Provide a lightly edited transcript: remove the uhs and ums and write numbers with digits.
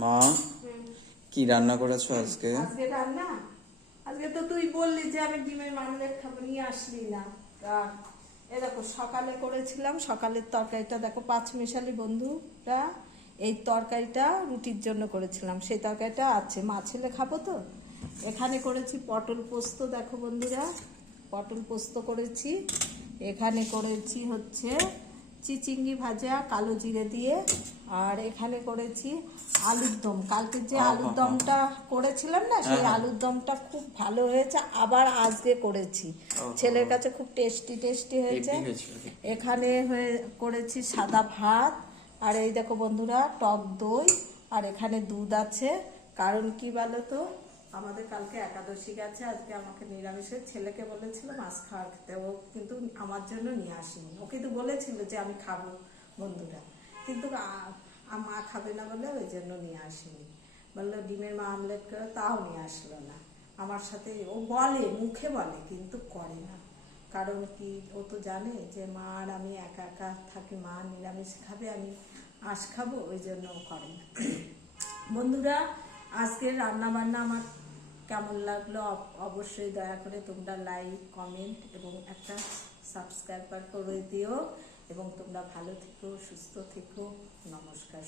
মা, কি রান্না করেছো আজকে? আজকে রান্না, আজকে তো তুই বললি যে আমি ডিমের মামলেট খাবো, নিয়ে আসলি না। আর এ দেখো সকালে করেছিলাম, সকালের তরকারিটা দেখো, পাঁচমিশালি বন্ধুরা, এই তরকারিটা রুটির জন্য করেছিলাম, সেই তরকারিটা আছে, মা ছেলে খাবো তো। এখানে করেছি পটল পোস্ত, দেখো বন্ধুরা, পটল পোস্ত করেছি। এখানে করেছি হচ্ছে চিচিঙ্গি ভাজা কালো জিরে দিয়ে। আর এখানে করেছি আলুর দম, কালকে যে আলুর দমটা করেছিলাম না, সেই আলুর দমটা খুব ভালো হয়েছে, আবার আজকে করেছি, ছেলের কাছে খুব টেস্টি টেস্টি হয়েছে। এখানে করেছি সাদা ভাত, আর এই দেখো বন্ধুরা টক দই, আর এখানে দুধ আছে। কারণ কি বলো তো, আমাদের কালকে একাদশী গেছে, আজকে আমাকে নিরামিষের, ছেলেকে বলেছিল মাছ খাওয়ার খেতে, ও কিন্তু আমার জন্য নিয়ে আসেনি। ও কিন্তু বলেছিল যে আমি খাবো বন্ধুরা, কিন্তু মা খাবে না বলে ওই জন্য নিয়ে আসেনি। বললো ডিমের মা আমলেট করে, তাও নিয়ে আসলো না। আমার সাথে ও বলে, মুখে বলে কিন্তু করে না। কারণ কি, ও তো জানে যে মা আর আমি একা একা থাকি, মা নিরামিষ খাবে, আমি আঁশ খাবো, ওই জন্য ও করে না। বন্ধুরা, আজকের রান্না বান্না আমার কেমন লাগলো অবশ্যই দয়া করে তোমরা লাইক কমেন্ট এবং একটা সাবস্ক্রাইব করে দিও, এবং তোমরা ভালো থেকো, সুস্থ থেকো। নমস্কার।